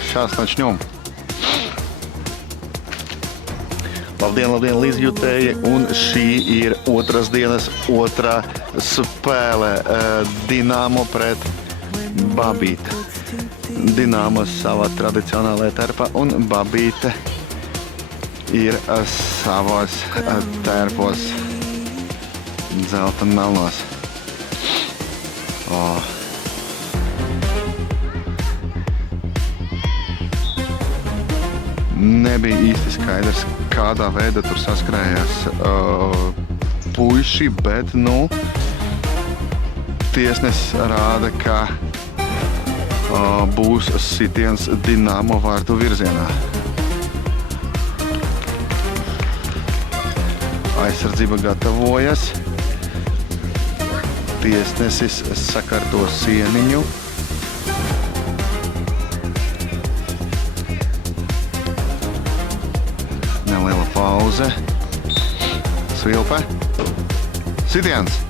Сейчас начнем. Labdien, labdien, līdzjutēji, un šī ir otras dienas otrā spēle Dinamo pret Babīti. Dinamo savā tradicionālajā terpā un Babīte ir savos terpos dzelta melnos. Nebija īsti skaidrs, kādā veidā tur saskrējās puiši, bet, tiesnesis rāda, ka būs sitiens Dinamo vārtu virzienā. Aizsardzība gatavojas. Tiesnesis sakārto sieniņu. Neliela pauze. Svilpe. Sitiens.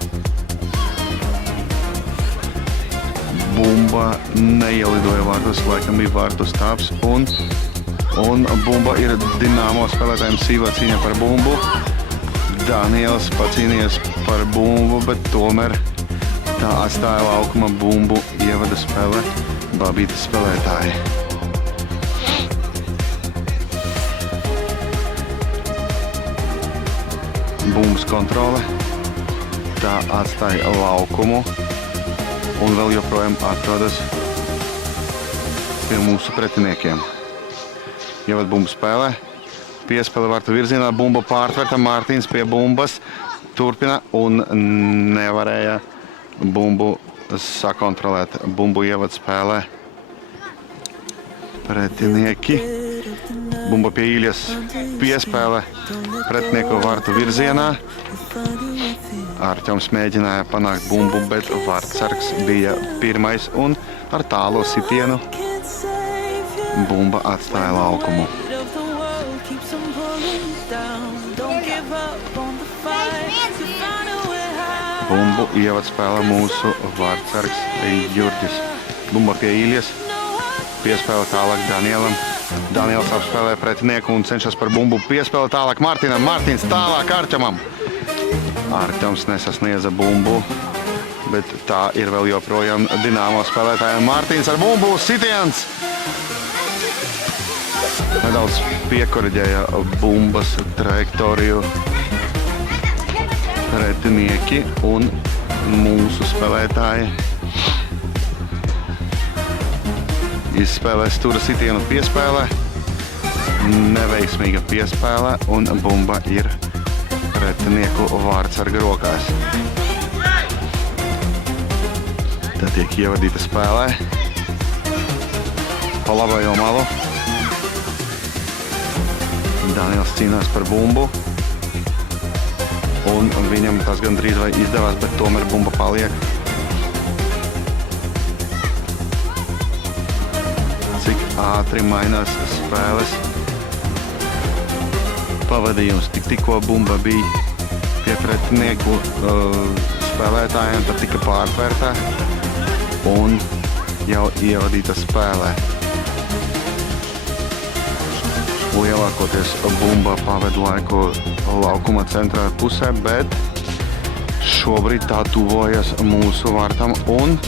Bumba neielidoja vārtus, laikam bija vārtu stāps. Un bumba ir Dinamo spēlētājiem sīvā cīņa par bumbu. Daniels pacīnījies par bumbu, bet tomēr tā atstāja laukuma bumbu, ievada spēle Babītes spēlētāji. Bumbas kontrole, tā atstāja laukumu un vēl joprojām atrodas pie mūsu pretiniekiem. Ievad bumbu spēlē, piespēle vārtu virzienā, bumba pārtverta, Mārtiņš pie bumbas turpina un nevarēja bumbu sakontrolēt. Bumbu ievad spēlē pretinieki. Bumba pie Īļas, piespēle pretinieku vārtu virzienā. Arķoms mēģināja panākt bumbu, bet vārtsargs bija pirmais un ar tālo sitienu bumba atstāja laukumu. Bumbu ievad spēlē mūsu vārtsargs Jurģis. Bumba pie Īļas, piespēle tālāk Danielam. Daniels apspēlē pretinieku un cenšas par bumbu, piespēle tālāk Mārtiņam. Mārtiņš tālāk Arķomam. Arķoms nesasniedza bumbu, bet tā ir vēl joprojām Dinamo spēlētājiem. Mārtiņš ar bumbu, sitiens! Nedaudz piekoriģēja bumbas trajektoriju pretinieki un mūsu spēlētāji. Izspēlē stūra sitienu piespēlē, neveiksmīga piespēlē un bumba ir pretinieku vārtsarga rokās. Tad tiek ievadīta spēlē pa labējo malu. Daniels cīnās par bumbu. Un viņam tas gandrīz vai izdevās, bet tomēr bumba paliek. Cik ātri mainās spēles pavadījums. Tikko bumba bija pie pretinieku spēlētājiem, tad tika pārtvērtā un jau ievadīta spēlē. Lielākoties bumba paved laiku laukuma centrā pusē, bet šobrīd tā tuvojas mūsu vārtam un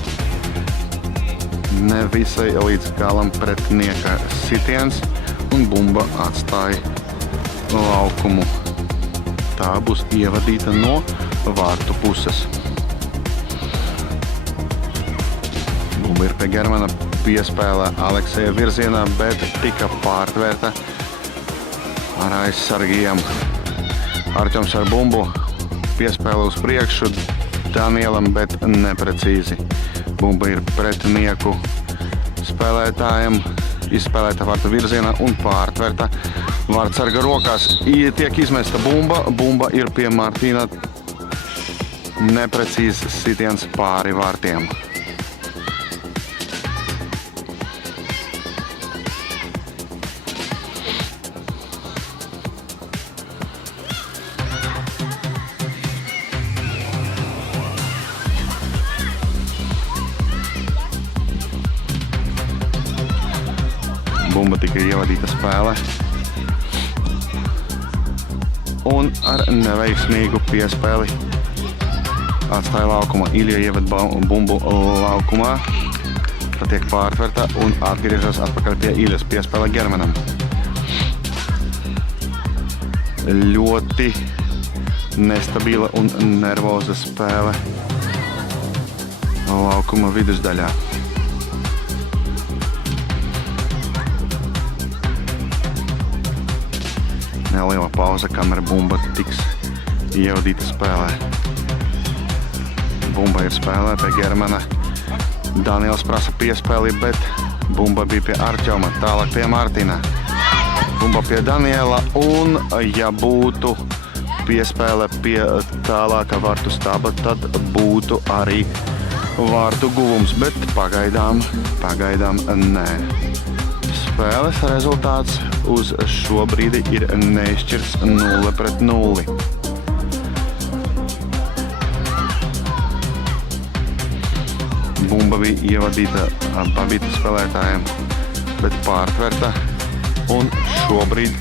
nevisai līdz galam pretinieka sitiens un bumba atstāja laukumu. Tā būs ievadīta no vārtu puses. Bumba ir pie Germana, piespēlē Alekseja virzienā, bet tika pārtvērta ar aizsargiem. Arķoms ar bumbu, piespēle uz priekšu Danielam, bet neprecīzi. Bumba ir pretinieku spēlētājiem, izspēlēta vārtu virzienā un pārtverta vārtsarga rokās. Tiek izmesta bumba, bumba ir pie Mārtiņa, neprecīzs sitiens pāri vārtiem. Bumba tika ievadīta spēlē. Un ar neveiksmīgu piespēli atstāja laukumā. Ilja ievad bumbu laukumā. Tā tiek pārtverta un atgriežas atpakaļ pie Iljas. Piespēle Germanam. Ļoti nestabila un nervoza spēle laukuma vidusdaļā. Neliela pauze, kamēr bumba tiks ievadīta spēlē. Bumba ir spēlē pie Germana. Daniels prasa piespēli, bet bumba bija pie Artjoma, tālāk pie Martina. Bumba pie Daniela un, ja būtu piespēle pie tālāka vartu staba, tad būtu arī vārtu guvums, bet pagaidām nē. Spēles rezultāts uz šo brīdi ir neizšķirts 0-0. Bumba bija ievadīta abiem spēlētājiem, bet pārtverta. Un šobrīd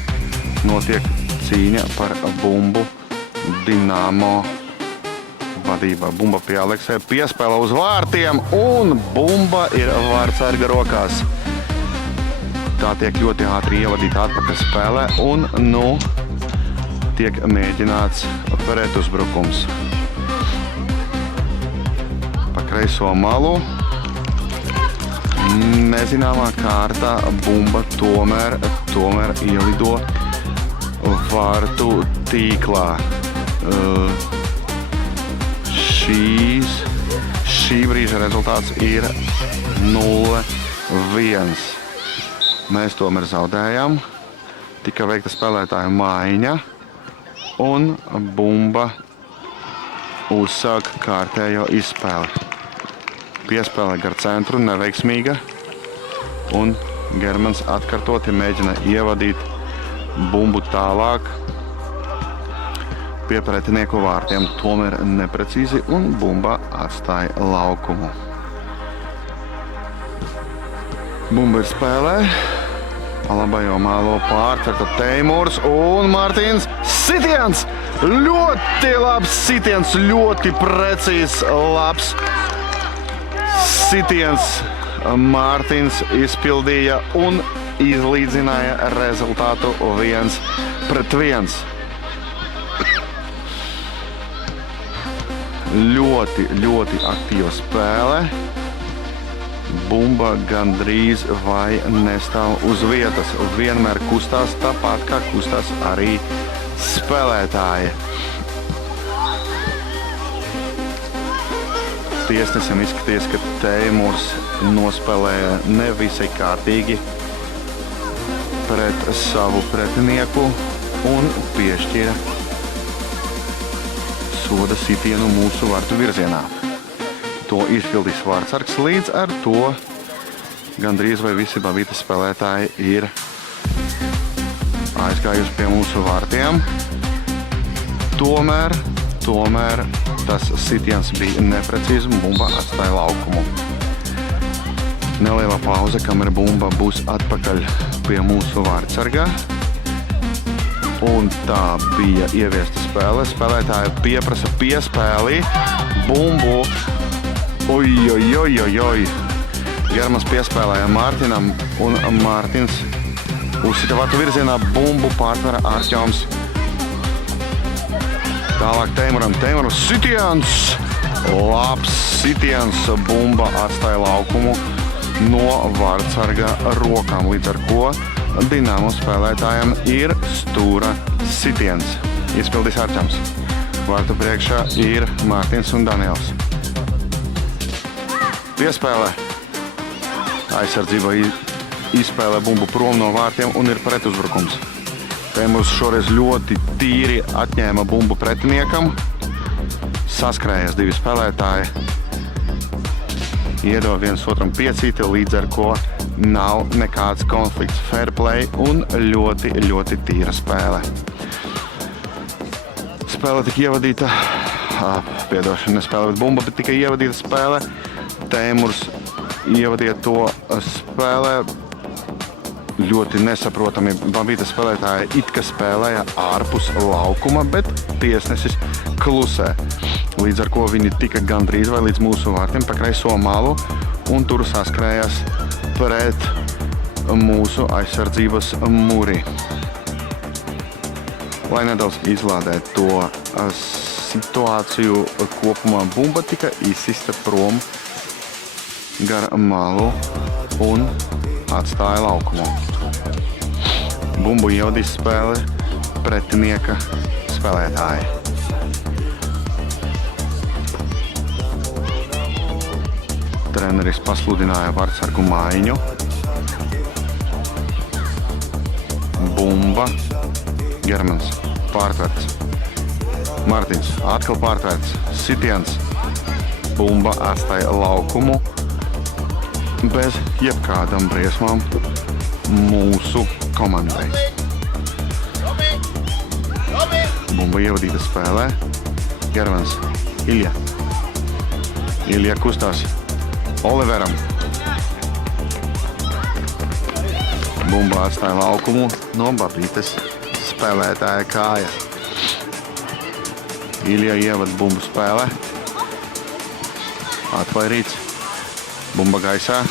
notiek cīņa par bumbu Dinamo vadībā. Bumba pie Aleksēja, piespēle uz vārtiem un bumba ir vārtsarga rokās. Tā tiek ļoti ātri ievadīta atpakaļ spēlē un tiek mēģināts pretuzbrukums. Pa kreiso malu. Nezināmā kārtā bumba tomēr ielido vārtu tīklā. Šī brīža rezultāts ir 0-1. Mēs tomēr zaudējām. Tika veikta spēlētāja maiņa un bumba uzsāk kārtējo izspēli. Piespēle gar centru neveiksmīga un Germans atkārtoti mēģina ievadīt bumbu tālāk pie pretinieku vārtiem, tomēr neprecīzi un bumba atstāja laukumu. Bumba ir spēlē, pa labajo mālo pārtverta Teimurs un Mārtiņš sitiens! Ļoti labs sitiens, ļoti precīzs, labs sitiens Mārtiņš izpildīja un izlīdzināja rezultātu 1-1. Ļoti aktīva spēle. Bumba gandrīz vai nestāv uz vietas. Vienmēr kustās tāpat, kā kustās arī spēlētāji. Tiesnesim izskaties, ka Teimurs nospēlēja nevisai kārtīgi pret savu pretinieku un piešķira soda sitienu mūsu vārtu virzienā. To izpildīs vārtsargs, līdz ar to gandrīz vai visi Babītas spēlētāji ir aizgājuši pie mūsu vārtiem. Tomēr tas sitiens bija neprecīzi un bumba atstāja laukumu. Neliela pauze, kamēr bumba būs atpakaļ pie mūsu vārtsarga. Un tā bija ieviesta spēle. Spēlētāji pieprasa piespēli. Bumbu. Oi. Germans piespēlēja Mārtiņam un Mārtiņš uzsita vārtu virzienā. Bumbu pārtvera Artjoms. Tālāk Teimuram sitiens. Labs sitiens. Bumba atstāja laukumu no vārtsarga rokām, līdz ar ko Dinamo spēlētājiem ir stūra sitiens. Izpildīs Artjoms. Vārtu priekšā ir Mārtiņš un Daniels. Piespēle. Aizsardzība izspēlē bumbu prom no vārtiem un ir pretuzbrukums. Teimurs šoreiz ļoti tīri atņēma bumbu pretiniekam. Saskrējas divi spēlētāji. Iedod viens otram piecīti, līdz ar ko nav nekāds konflikts. Fair play un ļoti tīra spēle. Spēle tika ievadīta, ne spēle, bet bumba, bet tika ievadīta spēle. Teimurs ievadīja to spēlē ļoti nesaprotami. Babīta spēlētāji it kā spēlēja ārpus laukuma, bet tiesnesis klusē. Līdz ar ko viņi tika gandrīz vai līdz mūsu vārtiem pa kreiso malu un tur saskrējās pret mūsu aizsardzības muri. Lai nedaudz izlādētu to situāciju kopumā, bumba tika izsista prom gar malu un atstāja laukumu. Bumbu ievadīs spēle pretinieka spēlētāji. Treneris pasludināja vārtsargu maiņu. Bumba, Germans, pārtverts. Martins, atkal pārtverts. Sitiens, bumba atstāja laukumu bez jebkādām briesmām mūsu komandai. Bumba ievadīta spēlē. Germans, Ilja. Ilja kustās Oliveram. Bumba atstāja laukumu no Babītes spēlētāja kāja. Ilja ievad bumbu spēlē. Atvairīts. Bumba gaisā.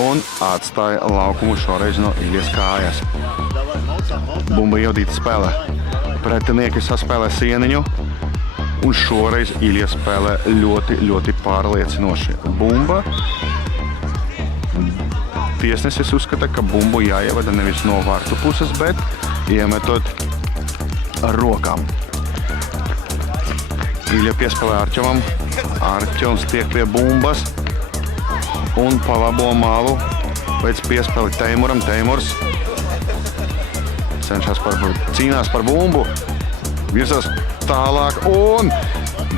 Un atstāja laukumu šoreiz no Iljas kājas. Bumba ievadīta spēlē. Pretinieki saspēlē sieniņu. Un šoreiz Ilja spēlē ļoti pārliecinoši. Bumba. Tiesnesis uzskata, ka bumbu jāievada nevis no vārtu puses, bet iemetot ar rokām. Ilja piespēlē Arķovam. Arķovs tiek pie bumbas un pa labo malu pēc piespēli Teimuram. Teimurs cīnās par bumbu. Virzās tālāk un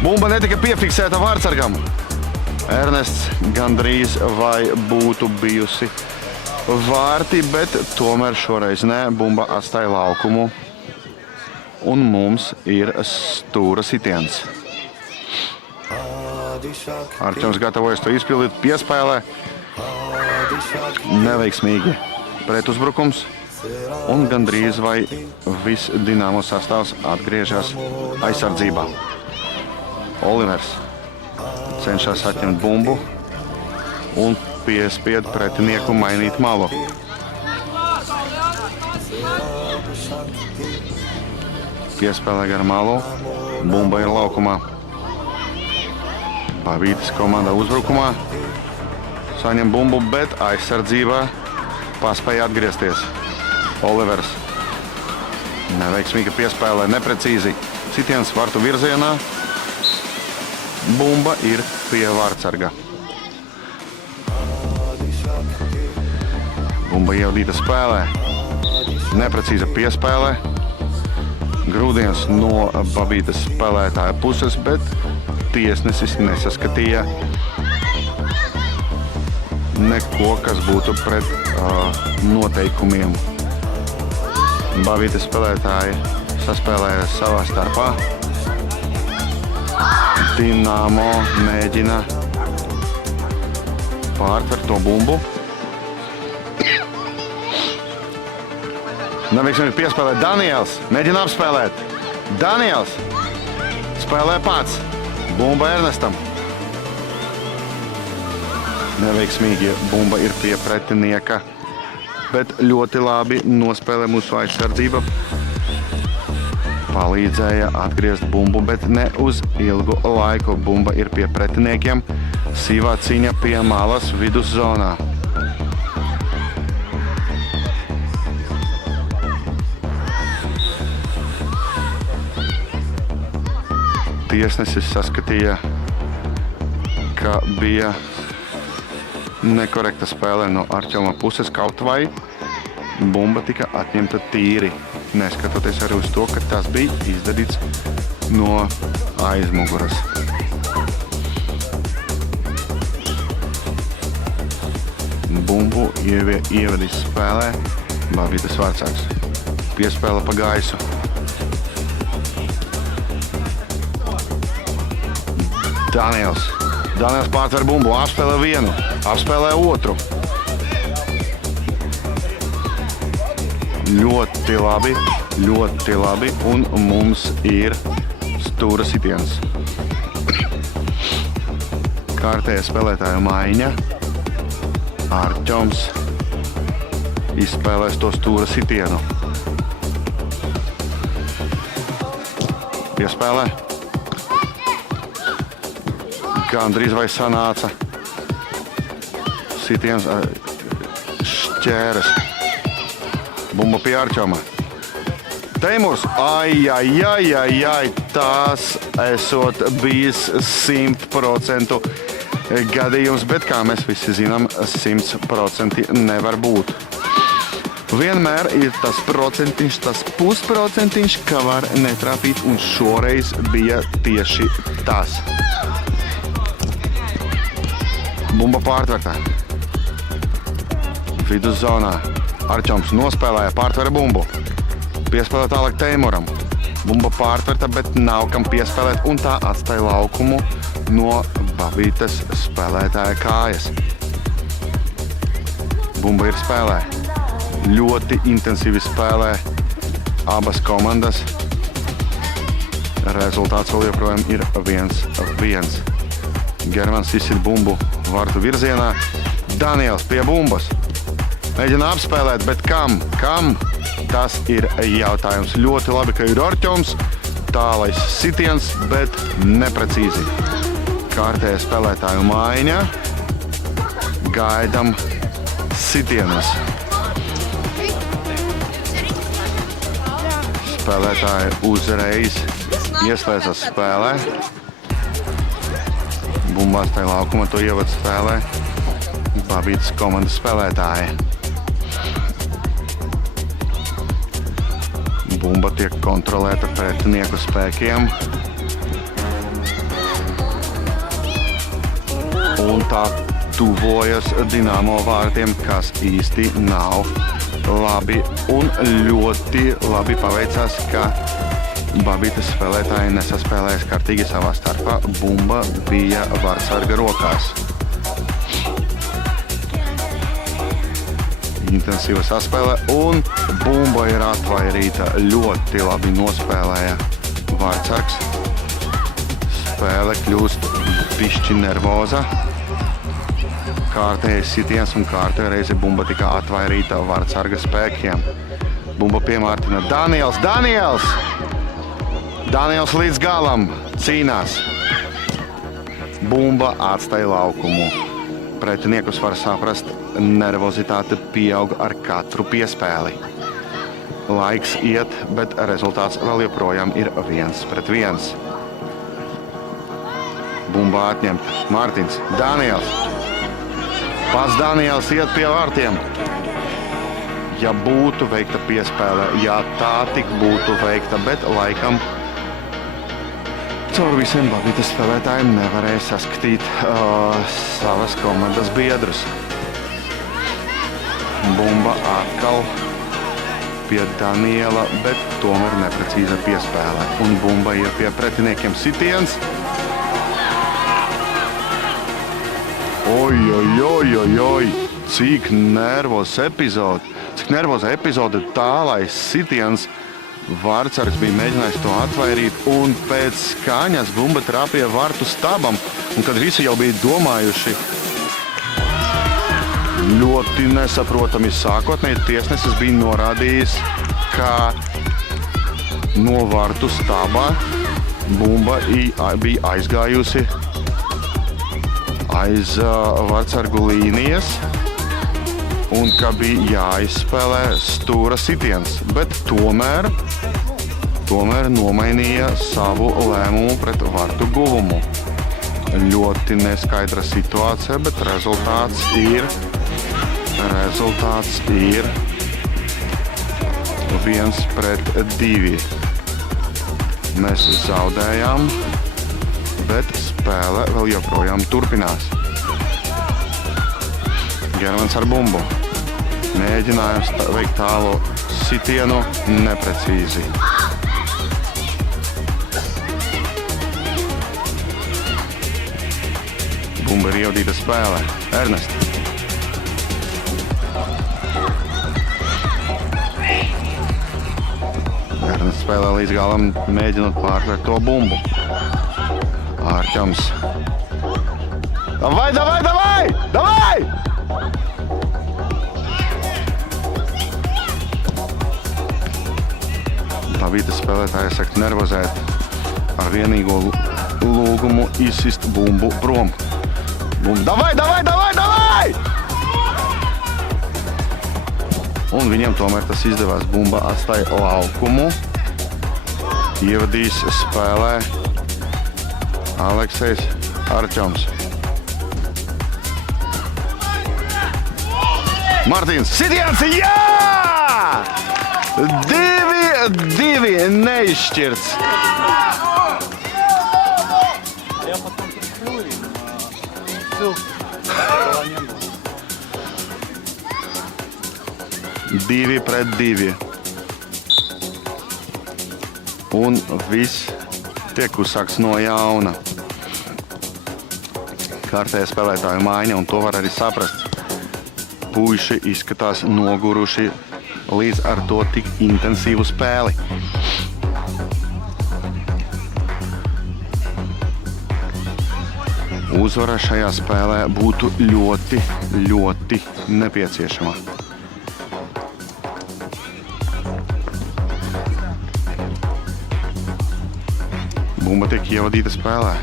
bumba netika piefiksēta vārtsargam. Ernests gandrīz vai būtu bijusi vārti, bet tomēr šoreiz ne. Bumba atstāja laukumu un mums ir stūra sitiens. Arčuns gatavojas to izpildīt piespēlē. Neveiksmīgi pretuzbrukums un gandrīz vai viss Dinamo sastāvs atgriežas aizsardzībā. Olivers cenšas atņemt bumbu un piespied pretinieku mainīt malu. Piespēlē gar malu. Bumba ir laukumā. Babītes komanda uzbrukumā. Saņem bumbu, bet aizsardzībā paspēja atgriezties. Olivers neveiksmīga piespēlē, neprecīzi. Sitiens vārtu virzienā. Bumba ir pie vārtsarga. Bumba ievadīta spēlē. Neprecīza piespēlē. Grūdiens no Babītes spēlētāja puses, bet tiesnesis nesaskatīja neko, kas būtu pret noteikumiem. Babītes spēlētāji saspēlēja savā starpā. Dinamo mēģina pārtvert to bumbu. Neveiksmīgi piespēlē Daniels. Mēģina apspēlēt. Daniels spēlē pats. Bumba Ernestam. Neveiksmīgi bumba ir pie pretinieka, bet ļoti labi nospēlē mūsu aizsardzība. Palīdzēja atgriezt bumbu, bet ne uz ilgu laiku. Bumba ir pie pretiniekiem. Sīvā cīņa pie malas viduszonā. Tiesnesis saskatīja, ka bija nekorekta spēle no Arķelma puses, kaut vai bumba tika atņemta tīri, neskatoties arī uz to, ka tas bija izdarīts no aizmuguras. Bumbu ievadīs spēlē Babītes vārtsargs. Piespēle pa gaisu. Daniels pārtver bumbu, apspēlē vienu, apspēlē otru. Ļoti labi, ļoti labi. Un mums ir stūra sitiens. Kārtēja spēlētāja maiņa. Arķoms izspēlēs to stūra sitienu. Piespēlē. Gandrīz vai sanāca. Sitiens šķēres. Bumba pie Arķoma. Teimurs. Ai. Tas esot bijis 100% gadījums, bet kā mēs visi zinām, 100% nevar būt. Vienmēr ir tas procentiņš, tas pusprocentiņš, ka var netrāpīt, un šoreiz bija tieši tas. Bumba pārtvertā. Viduszonā. Arķoms nospēlēja, pārtvera bumbu. Piespēlē tālāk Teimuram. Bumba pārtverta, bet nav kam piespēlēt, un tā atstāja laukumu no Babītes spēlētāja kājas. Bumba ir spēlē. Ļoti intensīvi spēlē abas komandas. Rezultāts vēl joprojām ir 1-1. Germans izsit bumbu vartu virzienā. Daniels pie bumbas. Mēģina apspēlēt, bet kam? Kam? Tas ir jautājums. Ļoti labi, ka ir Arķoms. Tālais sitiens, bet neprecīzi. Kārtēja spēlētāju maiņa. Gaidam sitienus. Spēlētāji uzreiz ieslēdzas spēlē. Bumbās tajā laukuma to ievad spēlē. Babītes komandas spēlētāji. Bumba tiek kontrolēta pretinieku spēkiem. Un tā tuvojas Dinamo vārtiem, kas īsti nav labi, un ļoti labi paveicās, ka Babītes spēlētāji nesaspēlējas kārtīgi savā starpā. Bumba bija vārtsarga rokās. Intensīva saspēle, un bumba ir atvairīta. Ļoti labi nospēlēja vārtsargs. Spēle kļūst pišķi nervoza. Kārtējais sitiens un kārtēja reize bumba tika atvairīta vārtsarga spēkiem. Bumba pie Mārtiņa. Daniels! Daniels līdz galam cīnās. Bumba atstāja laukumu. Pretiniekus var saprast, nervozitāte pieaug ar katru piespēli. Laiks iet, bet rezultāts vēl joprojām ir 1-1. Bumba atņemta. Mārtiņš. Daniels. Pats Daniels iet pie vārtiem. Ja būtu veikta piespēle, ja tā tik būtu veikta, bet laikam caur visiem Babītes spēlētājiem nevarēja saskatīt savas komandas biedrus. Bumba atkal pie Daniela, bet tomēr neprecīza piespēle. Un bumba ir pie pretiniekiem sitiens. Oi, cik nervoza epizode, tālais sitiens. Vārtsargs bija mēģinājis to atvairīt, un pēc skaņas bumba trāpīja vārtu stabam. Un kad visi jau bija domājuši, ļoti nesaprotami sākotnēji tiesnesis bija norādījis, ka no vārtu staba bumba bija aizgājusi aiz vārtsargu līnijas, un ka bija jāizspēlē stūra sitiens, bet tomēr nomainīja savu lēmumu pret vārtu guvumu. Ļoti neskaidra situācija, bet rezultāts ir 1-2. Mēs zaudējām, bet spēle vēl joprojām turpinās. Germans ar bumbu. Mēģinājums veikt tālu sitienu neprecīzi. Bumba ir ievedīta spēlē. Ernest. Ernests spēlē līdz galam, mēģinot pārtvert to bumbu. Arķoms. Davai, davai, davai! Davai! Davītas spēlētāji saka nervozēt ar vienīgo lūgumu izsist bumbu prom. Davai, davai, davai, davai! Un viņiem tomēr tas izdevās. Bumba atstāja laukumu. Ievadīs spēlē Aleksejs Arķoms. Martins sitiens, jā! 2-2 neizšķirts. Я потом посплю и ссылку. 2-2. Un viss tiek uzsākts no jauna. Kārtēja spēlētāju maiņa, un to var arī saprast. Puiši izskatās noguruši līdz ar to tik intensīvu spēli. Uzvara šajā spēlē būtu ļoti, ļoti nepieciešama. Bumba tiek ievadīta spēlē.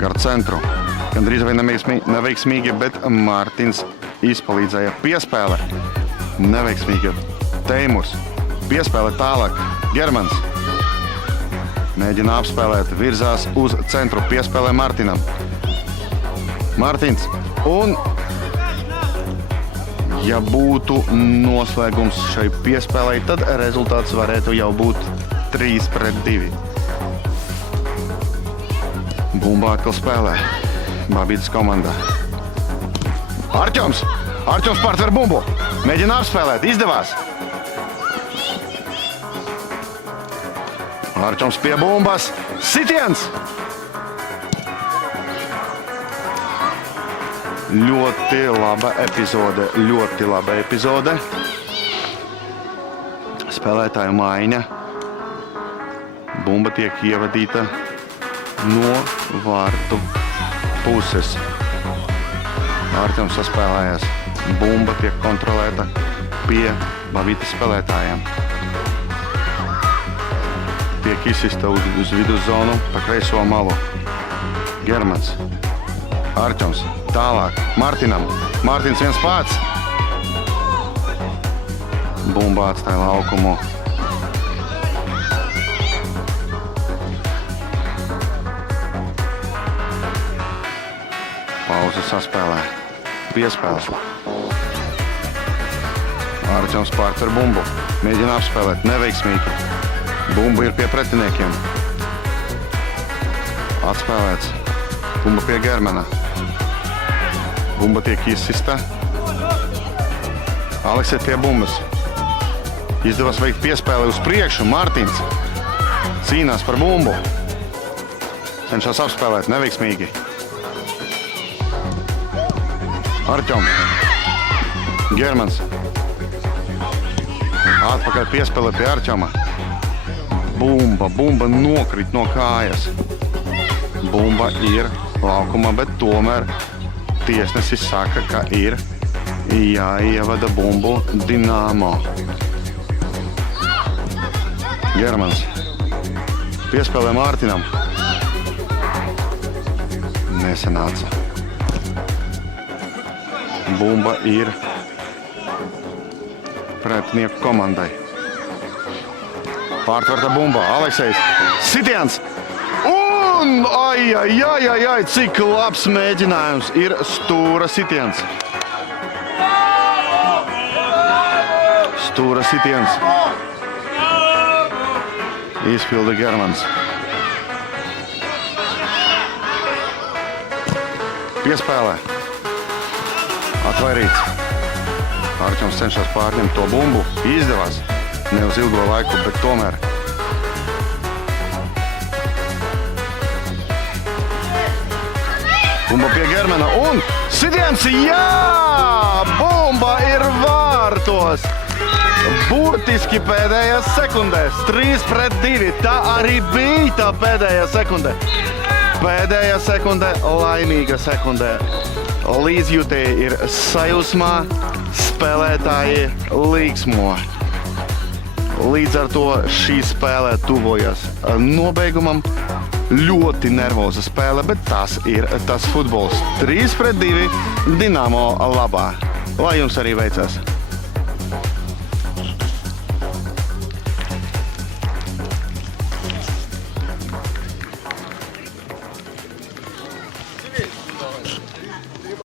Gar centru. Gandrīz vai neveiksmīgi, bet Mārtiņš izpalīdzēja piespēle. Neveiksmīgi. Teimurs. Piespēle tālāk. Germans. Mēģina apspēlēt. Virzās uz centru. Piespēlē Mārtiņam. Mārtiņš. Un ja būtu noslēgums šai piespēlei, tad rezultāts varētu jau būt 3-2. Bumba atkal spēlē. Babītas komanda. Arķoms! Arķoms pārtver bumbu. Mēģina apspēlēt. Izdevās. Arķoms pie bumbas. Sitiens! Ļoti laba epizode. Spēlētāju maiņa. Bumba tiek ievadīta no vārtu puses. Arķoms saspēlējas. Bumba tiek kontrolēta pie Babītas spēlētājiem. Tiek izsista uz viduszonu pa kreiso malu. Germans. Arķoms. Tālāk. Martinam. Mārtiņš viens pats. Bumba atstāja laukumu. Pauze saspēlē. Piespēle. Arķoms pārtver bumbu. Mēģina apspēlēt. Neveiksmīgi. Bumba ir pie pretiniekiem. Atspēlēts. Bumba pie Germana. Bumba tiek izsista. Aleksej pie bumbas. Izdevās veikt piespēli uz priekšu. Mārtiņš cīnās par bumbu. Cenšas apspēlēt. Neveiksmīgi. Arķoms. Germans. Atpakaļ piespēle pie Arķoma. Bumba nokrit no kājas. Bumba ir laukumā, bet tomēr tiesnesis saka, ka ir jāievada bumbu Dinamo. Germans. Piespēlē Mārtiņam. Nesanāca. Bumba ir pretinieku komandai. Pārtverta bumba. Aleksejs. Sitiens. Un ai, cik labs mēģinājums ir stūra sitiens. Stūra sitiens. Izpilda Germans. Piespēlē. Atvairīts. Arķoms cenšas pārņemt to bumbu. Izdevās. Ne uz ilgo laiku, bet tomēr. Bumba pie Germana un sitiens, jā! Bumba ir vārtos! Burtiski pēdējās sekundēs. 3-2. Tā arī bija tā pēdējā sekundē. Pēdējā sekundē, laimīga sekundē. Līdzjutēji ir sajūsmā, spēlētāji līksmo. Līdz ar to šī spēlē tuvojas nobeigumam. Ļoti nervoza spēle, bet tas ir tas futbols. 3-2 Dinamo labā. Lai jums arī veicas!